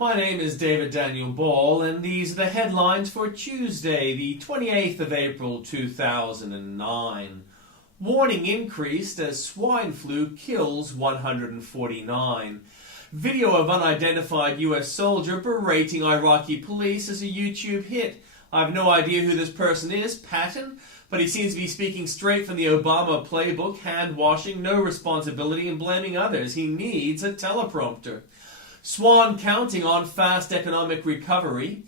My name is David Daniel Ball, and these are the headlines for Tuesday, the 28th of April 2009. Warning increased as swine flu kills 149. Video of unidentified US soldier berating Iraqi police as a YouTube hit. I have no idea who this person is, Patton, but he seems to be speaking straight from the Obama playbook, hand-washing, no responsibility, and blaming others. He needs a teleprompter. Swan counting on fast economic recovery.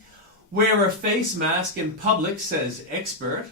Wear a face mask in public, says expert.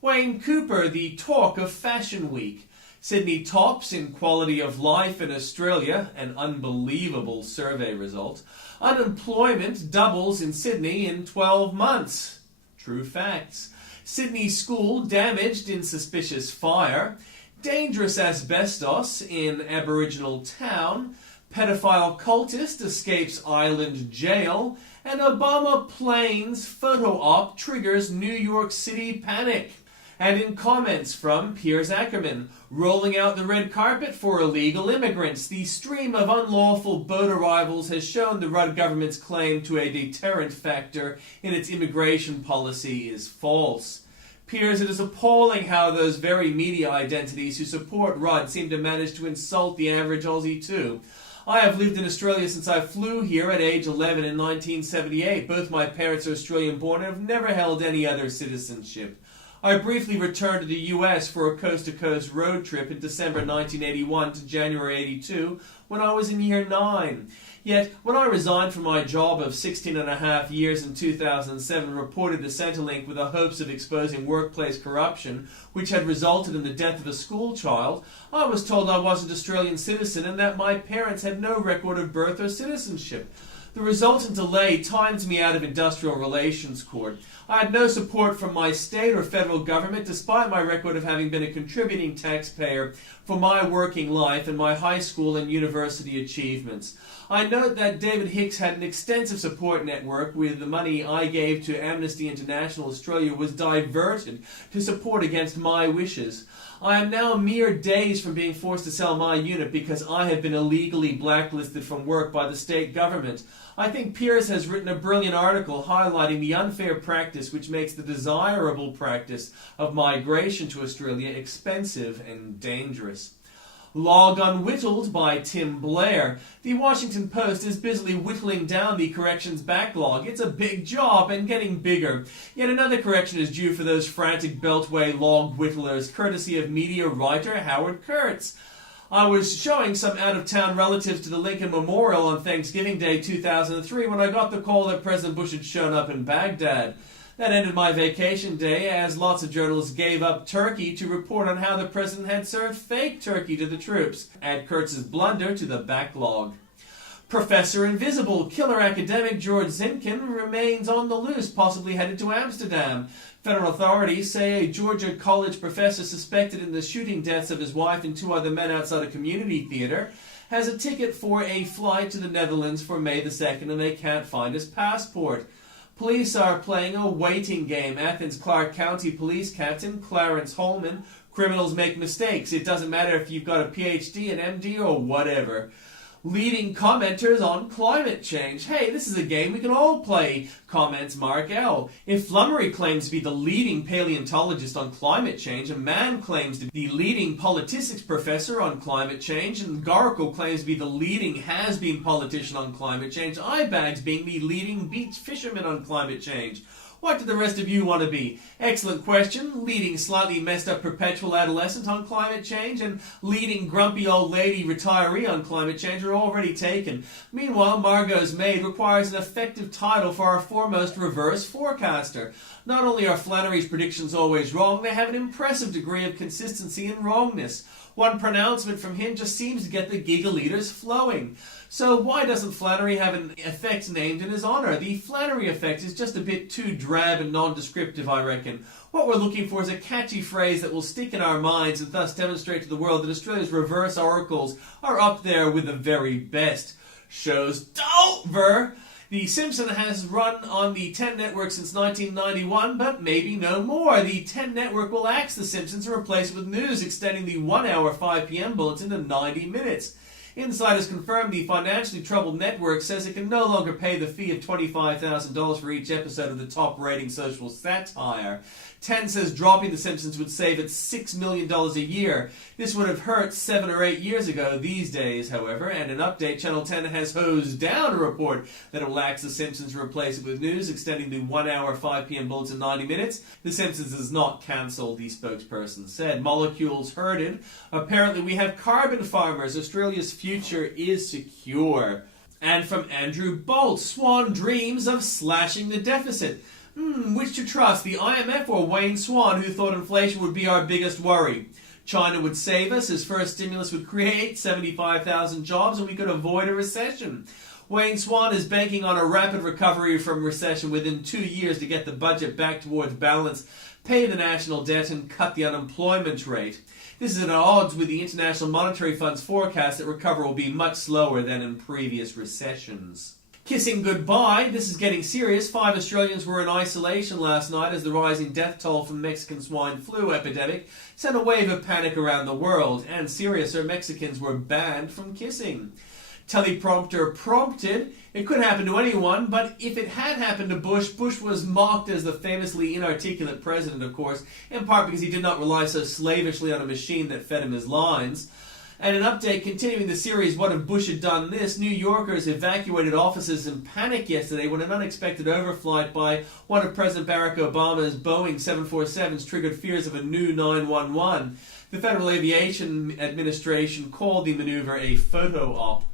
Wayne Cooper, the talk of Fashion Week. Sydney tops in quality of life in Australia, an unbelievable survey result. Unemployment doubles in Sydney in 12 months. True facts. Sydney school damaged in suspicious fire. Dangerous asbestos in Aboriginal town. Pedophile cultist escapes island jail, and Obama planes photo op triggers New York City panic. And in comments from Piers Akerman, rolling out the red carpet for illegal immigrants, the stream of unlawful boat arrivals has shown the Rudd government's claim to a deterrent factor in its immigration policy is false. Piers, it is appalling how those very media identities who support Rudd seem to manage to insult the average Aussie too. I have lived in Australia since I flew here at age 11 in 1978. Both my parents are Australian-born and have never held any other citizenship. I briefly returned to the US for a coast-to-coast road trip in December 1981 to January 82 when I was in year 9. Yet, when I resigned from my job of 16 and a half years in 2007 and reported to Centrelink with the hopes of exposing workplace corruption, which had resulted in the death of a school child, I was told I wasn't an Australian citizen and that my parents had no record of birth or citizenship. The resultant delay timed me out of industrial relations court. I had no support from my state or federal government, despite my record of having been a contributing taxpayer for my working life and my high school and university achievements. I note that David Hicks had an extensive support network with the money I gave to Amnesty International Australia was diverted to support against my wishes. I am now mere days from being forced to sell my unit because I have been illegally blacklisted from work by the state government. I think Piers has written a brilliant article highlighting the unfair practice which makes the desirable practice of migration to Australia expensive and dangerous. Log Unwhittled by Tim Blair. The Washington Post is busily whittling down the corrections backlog. It's a big job and getting bigger. Yet another correction is due for those frantic Beltway log whittlers, courtesy of media writer Howard Kurtz. I was showing some out-of-town relatives to the Lincoln Memorial on Thanksgiving Day 2003 when I got the call that President Bush had shown up in Baghdad. That ended my vacation day as lots of journalists gave up turkey to report on how the president had served fake turkey to the troops. Add Kurtz's blunder to the backlog. Professor Invisible, killer academic George Zinkin remains on the loose, possibly headed to Amsterdam. Federal authorities say a Georgia college professor suspected in the shooting deaths of his wife and 2 other men outside a community theater has a ticket for a flight to the Netherlands for May the 2nd and they can't find his passport. Police are playing a waiting game. Athens Clark County Police Captain Clarence Holman. Criminals make mistakes. It doesn't matter if you've got a PhD, an MD, or whatever. Leading commenters on climate change. Hey, this is a game we can all play, comments Mark L. If Flummery claims to be the leading paleontologist on climate change, a man claims to be the leading politics professor on climate change, and Garkle claims to be the leading has-been politician on climate change, Eyebags being the leading beach fisherman on climate change. What do the rest of you want to be? Excellent question. Leading slightly messed up perpetual adolescent on climate change and leading grumpy old lady retiree on climate change are already taken. Meanwhile, Margot's maid requires an effective title for our foremost reverse forecaster. Not only are Flannery's predictions always wrong, they have an impressive degree of consistency and wrongness. One pronouncement from him just seems to get the gigaliters flowing. So why doesn't Flannery have an effect named in his honor? The Flannery effect is just a bit too drab and non-descriptive, I reckon. What we're looking for is a catchy phrase that will stick in our minds and thus demonstrate to the world that Australia's reverse oracles are up there with the very best. Show's over! The Simpsons has run on the 10 network since 1991, but maybe no more. The 10 network will axe The Simpsons and replace it with news, extending the 1 hour 5 p.m. bulletin to 90 minutes. Insiders confirm the financially troubled network says it can no longer pay the fee of $25,000 for each episode of the top-rating social satire. 10 says dropping The Simpsons would save it $6 million a year. This would have hurt 7 or 8 years ago these days, however, and an update, Channel 10 has hosed down a report that it will axe The Simpsons to replace it with news, extending the 1 hour 5 p.m. bulletin 90 minutes. The Simpsons is not cancelled, the spokesperson said. Molecules herded. Apparently we have carbon farmers. Australia's future is secure. And from Andrew Bolt, Swan dreams of slashing the deficit. Which to trust, the IMF or Wayne Swan, who thought inflation would be our biggest worry? China would save us, his first stimulus would create 75,000 jobs, and we could avoid a recession. Wayne Swan is banking on a rapid recovery from recession within 2 years to get the budget back towards balance, pay the national debt, and cut the unemployment rate. This is at odds with the International Monetary Fund's forecast that recovery will be much slower than in previous recessions. Kissing goodbye. This is getting serious. 5 Australians were in isolation last night as the rising death toll from the Mexican swine flu epidemic sent a wave of panic around the world. And seriouser, Mexicans were banned from kissing. Teleprompter prompted. It could happen to anyone, but if it had happened to Bush, Bush was mocked as the famously inarticulate president, of course, in part because he did not rely so slavishly on a machine that fed him his lines. And an update continuing the series, What If Bush Had Done This? New Yorkers evacuated offices in panic yesterday when an unexpected overflight by one of President Barack Obama's Boeing 747s triggered fears of a new 911. The Federal Aviation Administration called the maneuver a photo op.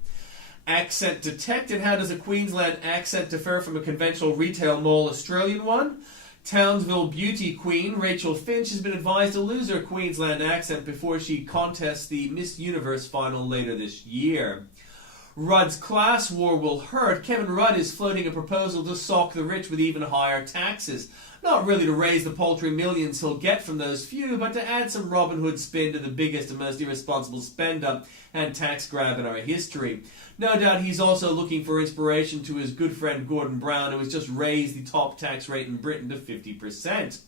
Accent detected. How does a Queensland accent differ from a conventional retail mall Australian one? Townsville beauty queen Rachel Finch has been advised to lose her Queensland accent before she contests the Miss Universe final later this year. Rudd's class war will hurt. Kevin Rudd is floating a proposal to sock the rich with even higher taxes. Not really to raise the paltry millions he'll get from those few, but to add some Robin Hood spin to the biggest and most irresponsible spend-up and tax grab in our history. No doubt he's also looking for inspiration to his good friend Gordon Brown, who has just raised the top tax rate in Britain to 50%.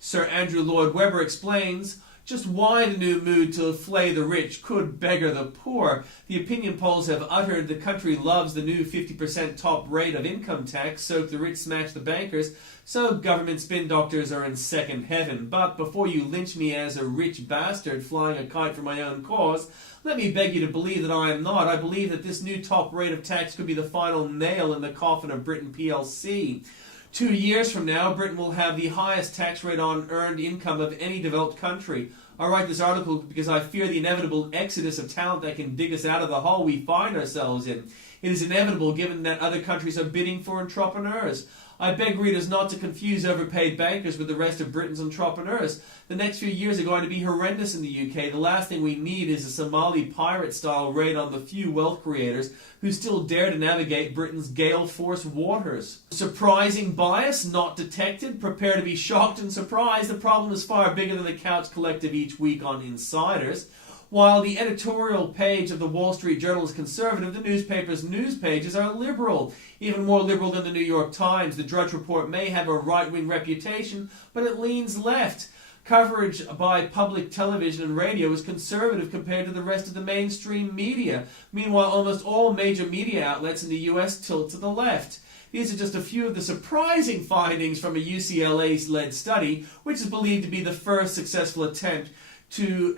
Sir Andrew Lloyd Webber explains just why the new mood to flay the rich could beggar the poor. The opinion polls have uttered the country loves the new 50% top rate of income tax, soak the rich, smash the bankers, so government spin doctors are in second heaven. But before you lynch me as a rich bastard flying a kite for my own cause, let me beg you to believe that I am not. I believe that this new top rate of tax could be the final nail in the coffin of Britain PLC. 2 years from now, Britain will have the highest tax rate on earned income of any developed country. I write this article because I fear the inevitable exodus of talent that can dig us out of the hole we find ourselves in. It is inevitable given that other countries are bidding for entrepreneurs. I beg readers not to confuse overpaid bankers with the rest of Britain's entrepreneurs. The next few years are going to be horrendous in the UK. The last thing we need is a Somali pirate-style raid on the few wealth creators who still dare to navigate Britain's gale-force waters. Surprising bias not detected. Prepare to be shocked and surprised. The problem is far bigger than the Couch Collective each week on Insiders. While the editorial page of the Wall Street Journal is conservative, the newspaper's news pages are liberal, even more liberal than the New York Times. The Drudge Report may have a right-wing reputation, but it leans left. Coverage by public television and radio is conservative compared to the rest of the mainstream media. Meanwhile, almost all major media outlets in the U.S. tilt to the left. These are just a few of the surprising findings from a UCLA-led study, which is believed to be the first successful attempt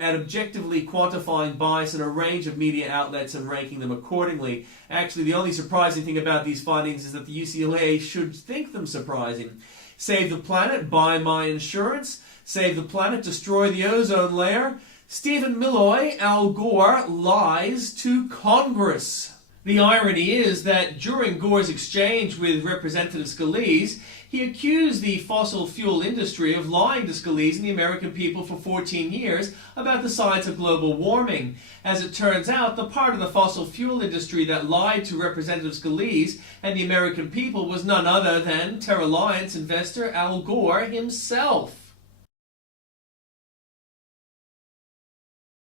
at objectively quantifying bias in a range of media outlets and ranking them accordingly. Actually, the only surprising thing about these findings is that the UCLA should think them surprising. Save the planet, buy my insurance. Save the planet, destroy the ozone layer. Stephen Milloy, Al Gore, lies to Congress. The irony is that during Gore's exchange with Representative Scalise, he accused the fossil fuel industry of lying to Scalise and the American people for 14 years about the science of global warming. As it turns out, the part of the fossil fuel industry that lied to Representative Scalise and the American people was none other than Terra Alliance investor Al Gore himself.